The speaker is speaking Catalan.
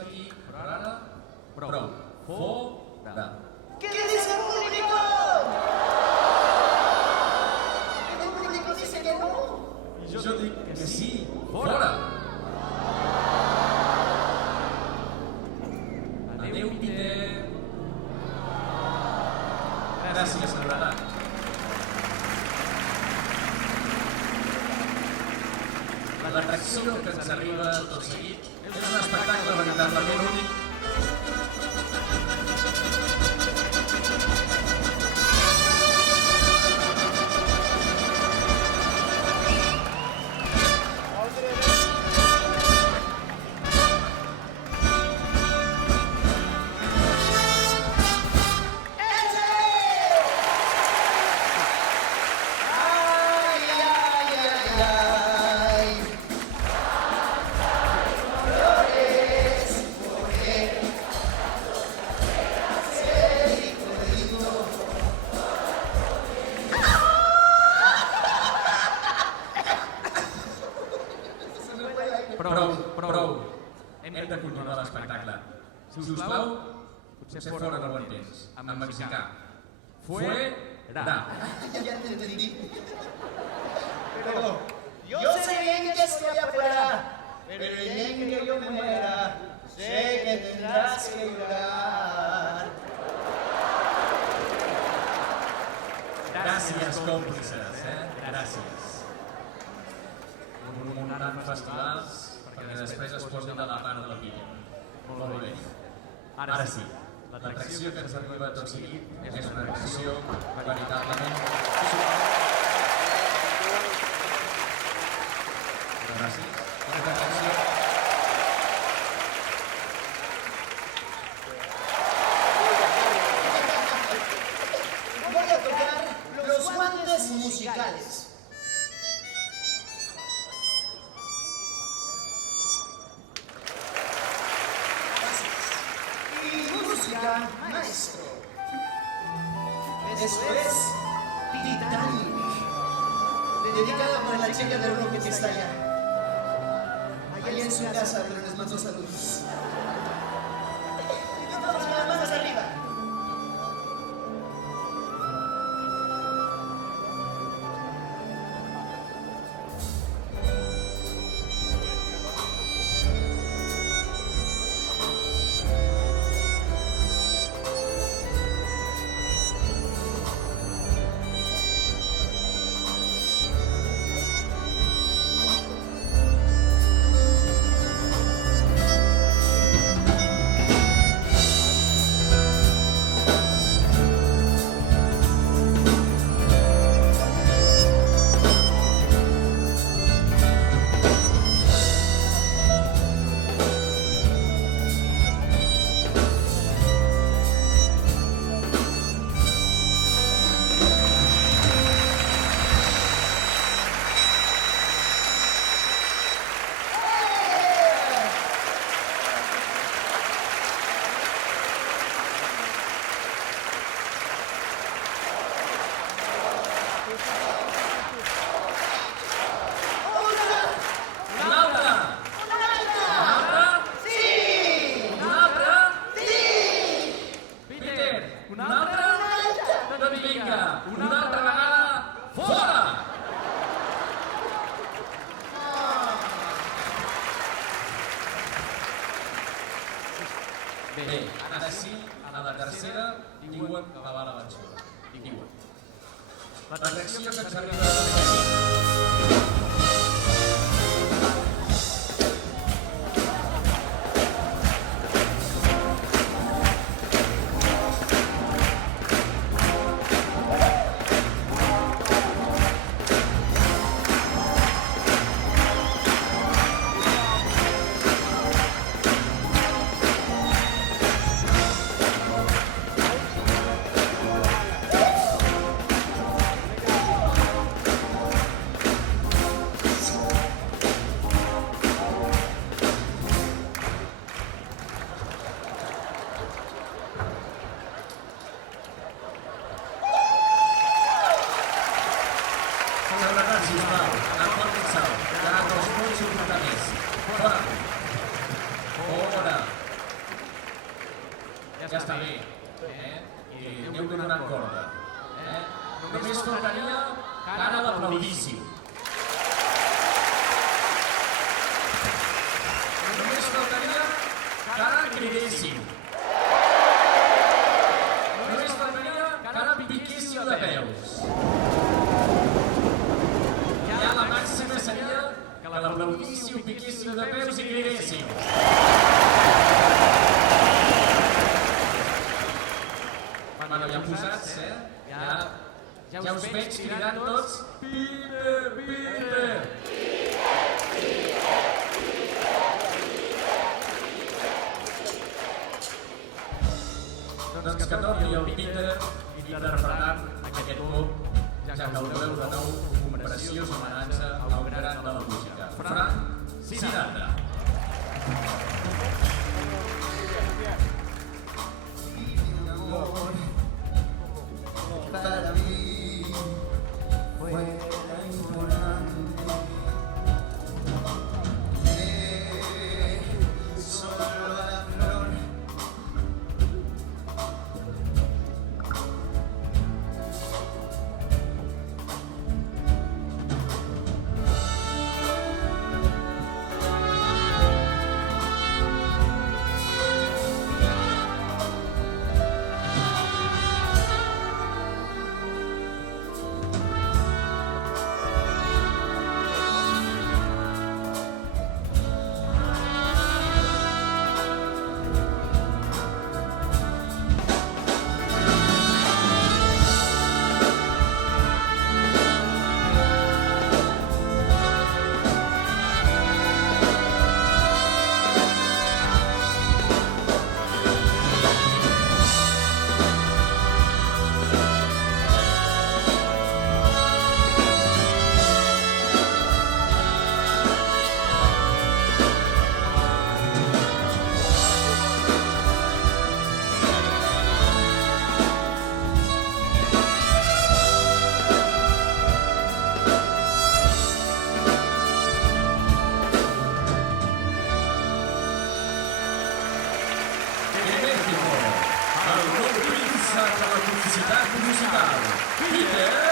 tens aquí, però ara, prou. Fora. ¿Qué dice el público? El público dice que no. Jo dic que sí, fora. Adéu, Peter. Gràcies, seguretat. L'atracció que ens arriba tot seguit és un espectacle veritablement únic. Prou. Hem de continuar l'espectacle. Si us plau, potser fora no ho entens. En mexicà. Fuera. Ya te entendí. Pero yo sé bien que estoy afuera, pero el día en que yo me muera, sé que tendrás que llorar. Gràcies, còmplices, gràcies. Honorant festivals perquè després es posin de la part de la Peter. Molt bé. Ara sí, l'atracció que ens arriba tot seguit és una atracció veritablement gràcies. Una atracció Voy a tocar los guantes musicales. Maestro. Esto es Titanic, dedicada para la chica de rock que está allá en su casa, pero les mando saludos. Y vamos más arriba. Bé, ara sí, a la tercera diuen que va la vençuda. Diuen. L'atracció que ens arriba a la està bé. I aneu donant corda. Només faltaria que ara l'aplaudíssiu. Només faltaria que ara cridéssiu. Només faltaria que ara piquéssiu de peus. Ja la màxima seria que l'aplaudíssiu, piquéssiu de peus i cridéssiu. Bueno, ja posats, ja us veig cridant tots Peter, Peter! Doncs que torni el Peter interpretant aquest cop, ja que el veu de nou un preciós homenatge al gran de la música, Frank Sinatra. Para mí fue importante solo la flor. El nou príncep de la publicitat musical, Peter